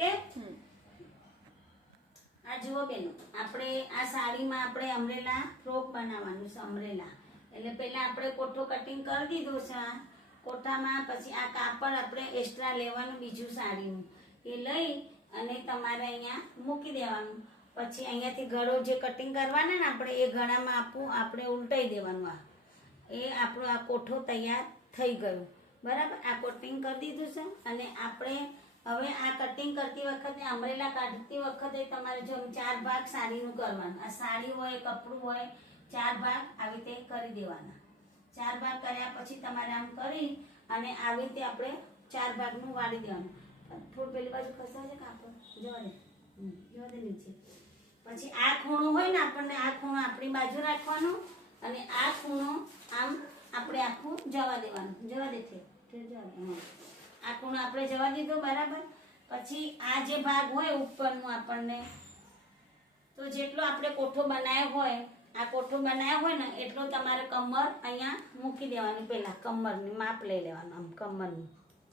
Okay આ જુઓ બેનો આપણે આ સાડીમાં આપણે અમરેલા ફ્રોક બનાવવાનું છે અમરેલા એટલે પહેલા આપણે કોઠો કટિંગ કરી દીધું છે આ કોઠામાં પછી આ કાપડ આપણે એક્સ્ટ્રા લેવાનું બીજું સાડીનું એ લઈ અને તમારે અહીંયા મૂકી દેવાનું પછી અહીંયાથી ગળો જે કટિંગ કરવાના ને આપણે એ ગળામાં આપણે ઉલટાઈ દેવાનું આ એ આપણો આ કોઠો તૈયાર થઈ ગયો બરાબર આ કટિંગ કરી દીધું છે અને આપણે હવે આ કટિંગ કરતી વખતે અમરેલા કાઢતી વખતે તમારે જો 4 ભાગ સાડીનું કરવાનું આ સાડી હોય કપડું હોય 4 ભાગ આવી રીતે કરી દેવાના 4 ભાગ કર્યા પછી તમારે આમ કરી અને આવી રીતે આપણે 4 ભાગનું વાળી દેવાનું થોડું પેલી બાજુ ખસાશે કાપડ જવા દે નીચે પછી આ ખૂણો હોય ને આપણને આ ખૂણો આપણી બાજુ રાખવાનો અને આ ખૂણો આમ આપણે આખું જવા દેવાનું જવા દે આ ખૂણો આપણે જવા દીધો બરાબર પછી આ જે ભાગ હોય ઉપરનું આપણને તો જેટલો આપણે કોઠો બનાવ્યો હોય આ કોઠો બનાવ્યો હોય ને એટલો તમારે કમર અહીંયા મૂકી દેવાની પહેલા કમરની માપ લઈ લેવાનું આમ કમરનું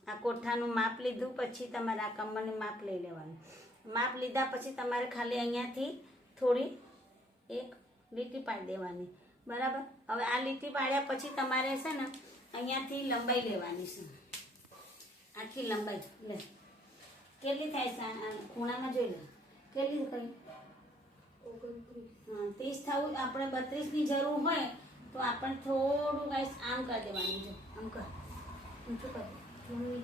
આ કોઠાનું માપ લીધું પછી તમારે આ કમરની માપ લઈ લેવાનું માપ લીધા પછી તમારે ખાલી અહીંયાથી થોડી એક લીટી પાડી દેવાની બરાબર હવે આ લીટી પાડ્યા પછી તમારે છે ને અહીંયાથી લંબાઈ લેવાની છે આખી લંબાઈ લે કેટલી થાય છે ખૂણામાં જોઈ લે કેટલી કઈ 30 થવું આપણે 32ની જરૂર હોય તો આપણે થોડું ગાઈસ આમ કરી દેવાનું છે આમ કર ઊંચું કર થોડું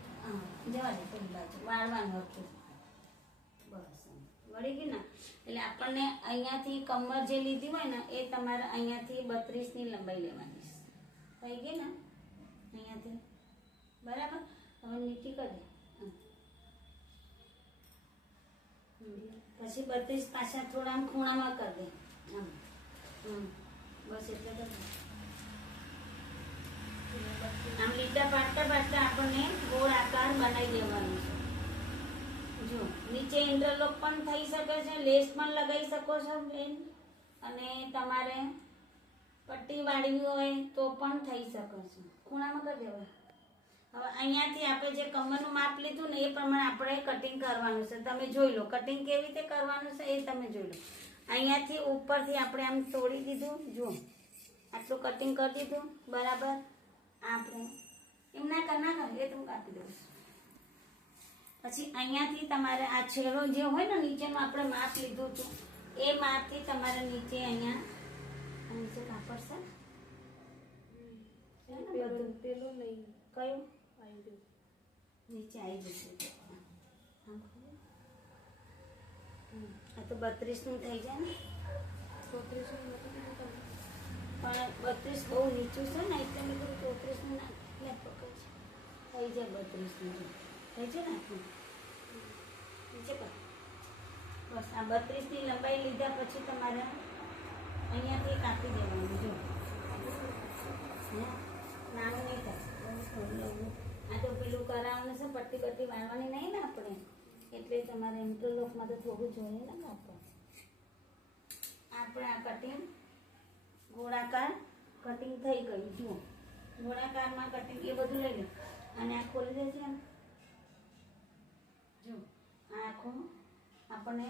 જવા દે પેલી બાજુ વાળવાનું હતું બસ વળી ગયું ને એટલે આપણને અહીંયાથી કમર જે લીધી હોય ને એ તમારે અહીંયાથી 32ની લંબાઈ લેવાની છે થઈ ગઈ ને અહીંયાથી બરાબર હવે નીચી કરી દે પછી 32 પાછા થોડા આમ ખૂણામાં કરી દે આમ બસ એટલે આમ લીટા પાડતા પાડતા આપણને ગોળ આકાર બનાવી દેવાનો છે જો નીચે ઇન્ટરલોક પણ થઈ શકે છે લેસ પણ લગાવી શકો છો બેન અને તમારે પટ્ટી વાળવી હોય તો પણ થઈ શકે છે ખૂણામાં કરી દેવાય હવે અહીંયાથી આપણે જે કમરનું માપ લીધું ને એ પ્રમાણે આપણે કટિંગ કરવાનું છે તમે જોઈ લો કટિંગ કેવી રીતે કરવાનું છે એ તમે જોઈ લો અહીંયાથી ઉપરથી આપણે આમ તોડી દીધું જો આટલું કટિંગ કરી દીધું બરાબર આપણે એમ ના કર એ તો હું કાપી દઉં પછી અહીંયાથી તમારે આ છેડો જે હોય ને નીચેનું આપણે માપ લીધું હતું એ માપથી તમારે નીચે અહીંયા નીચે કાપડ છે પેલું નહીં કયું નીચે આવી જશે આ તો 32નું થઈ જાય ને 32 પણ 32 બહુ નીચું છે ને એટલે મેં કીધું 34નું ના પકડ થઈ જાય 32નું થઈ જાય ને નીચે પર બસ આ 32ની લંબાઈ લીધા પછી તમારે અહીંયાથી કાપી દેવાનું જો નાનું નહીં થાય આ તો પેલું કરાવવાનું છે પટ્ટી પટ્ટી વાળવાની નહીં ને આપણે એટલે તમારે ઇન્ટરલોકમાં તો થોડું જોઈએ ને આપણે આ કટિંગ ગોળાકાર કટિંગ થઈ ગયું જુઓ ગોળાકારમાં કટિંગ એ બધું લઈ લો અને આ ખોલી દેજે આમ જો આ આખું આપણે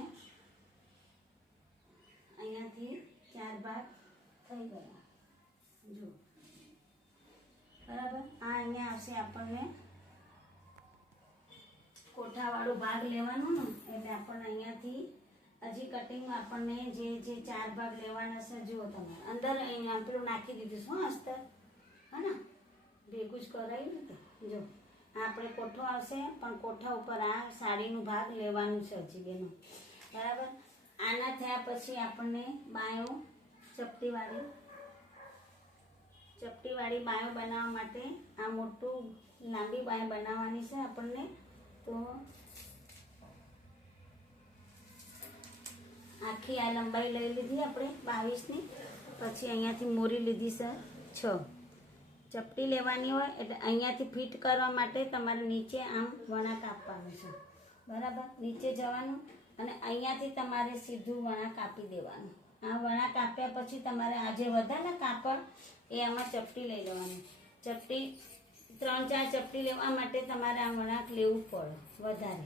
અહીંયાથી 4 ભાગ થઈ ગયા જો બરાબર આ અહીંયા આવશે આપણને કોઠાવાળો ભાગ લેવાનો ને એટલે આપણને અહીંયાથી હજી કટિંગમાં આપણને જે 4 ભાગ લેવાના છે જુઓ તમે અંદર અહીંયા પેલું નાખી દીધું શું અસ્તર હા ને ભેગું જ કરાવ્યું ને જો આ આપણે કોઠો આવશે પણ કોઠા ઉપર આ સાડીનું ભાગ લેવાનું છે હજી બેનો બરાબર આના થયા પછી આપણને બાયો ચપટીવાળી બાયો બનાવવા માટે આ મોટું લાંબી બાયો બનાવવાની છે આપણને તો આખી આ લંબાઈ લઈ લીધી આપણે 22ની પછી અહીંયાથી મોરી લીધી છે 6 ચપટી લેવાની હોય એટલે અહીંયાથી ફિટ કરવા માટે તમારે નીચે આમ વણાક આપવાનું છે બરાબર નીચે જવાનું અને અહીંયાથી તમારે સીધું વણાક આપી દેવાનું આ વણાક આપ્યા પછી તમારે આ જે વધે ને કાપડ એ આમાં ચપટી લઈ લેવાની ચપટી 3-4 ચપટી લેવા માટે તમારે આ વણાક લેવું પડે વધારે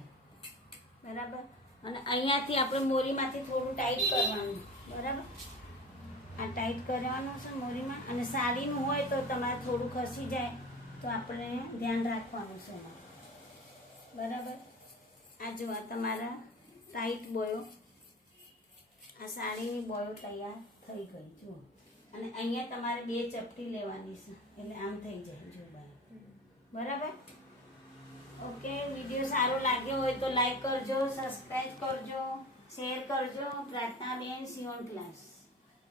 બરાબર. અને અહીંયાથી આપણે મોરીમાંથી થોડું ટાઈટ કરવાનું, બરાબર. આ ટાઈટ કરવાનું છે મોરીમાં. અને સાડીનું હોય તો તમારે થોડું ખસી જાય તો આપણે ધ્યાન રાખવાનું છે એમાં, બરાબર. આ જો આ તમારા ટાઈટ બોયો, આ સાડીની બોયો તૈયાર થઈ ગઈ જુઓ. અને અહીંયા તમારે 2 ચપટી લેવાની છે એટલે આમ થઈ જાય જો બરાબર. ઓકે, વિડીયો સારો લાગ્યો હોય તો લાઈક કરજો, સબસ્ક્રાઈબ કરજો, શેર કરજો. પ્રાર્થના બેન સીવણ ક્લાસ.